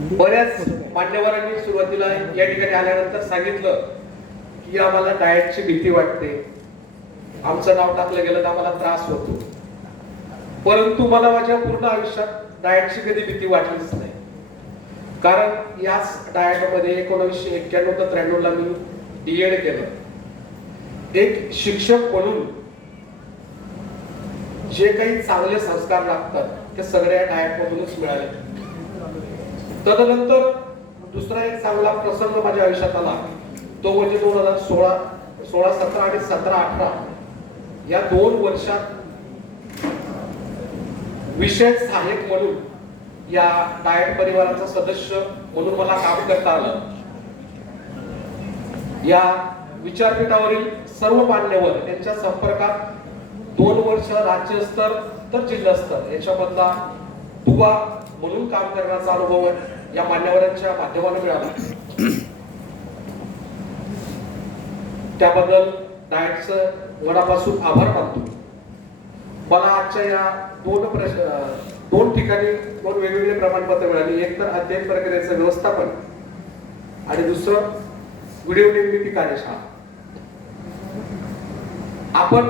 बऱ्याच मान्यवरांनी सुरुवातीला या ठिकाणी आल्यानंतर सांगितलं की आम्हाला डाएटची भीती वाटते. आमचं नाव टाकलं गेलं तर आम्हाला त्रास होतो. परंतु मला माझ्या पूर्ण आयुष्यात डाएटची कधी भीती वाटलीच नाही. कारण याच डाएटमध्ये एकोणीसशे एक्क्याण्णव ते त्र्याण्णव ला मी डीएड केलं. एक शिक्षक म्हणून जे काही चांगले संस्कार लागतात ते सगळ्या डायटमधूनच मिळाले. तदनंतर दुसरा एक चांगला प्रसंग माझ्या आयुष्यात आला. तो म्हणजे दोन हजार सोळा सोळा सतरा आणि सतरा अठरा. या दोन वर्षात विषय सहाय्यक म्हणून या डायट परिवाराचा सदस्य म्हणून मला काम करता आलं. या विचारपीठावरील सर्व मान्यवर त्यांच्या संपर्कात दोन वर्ष राज्यस्तर तर जिल्हास्तर याच्यामधला बुवा म्हणून काम करण्याचा अनुभव या मान्यवरांच्या माध्यमाने मिळाला. त्याबद्दल डायटचं मनापासून आभार मानतो. मला आजच्या या दोन प्रश्न दोन ठिकाणी दोन वेगवेगळे प्रमाणपत्र मिळाले. एक तर अध्ययन प्रक्रियेचं व्यवस्थापन आणि दुसरं व्हिडिओ निर्मिती कार्यशाळा. आपण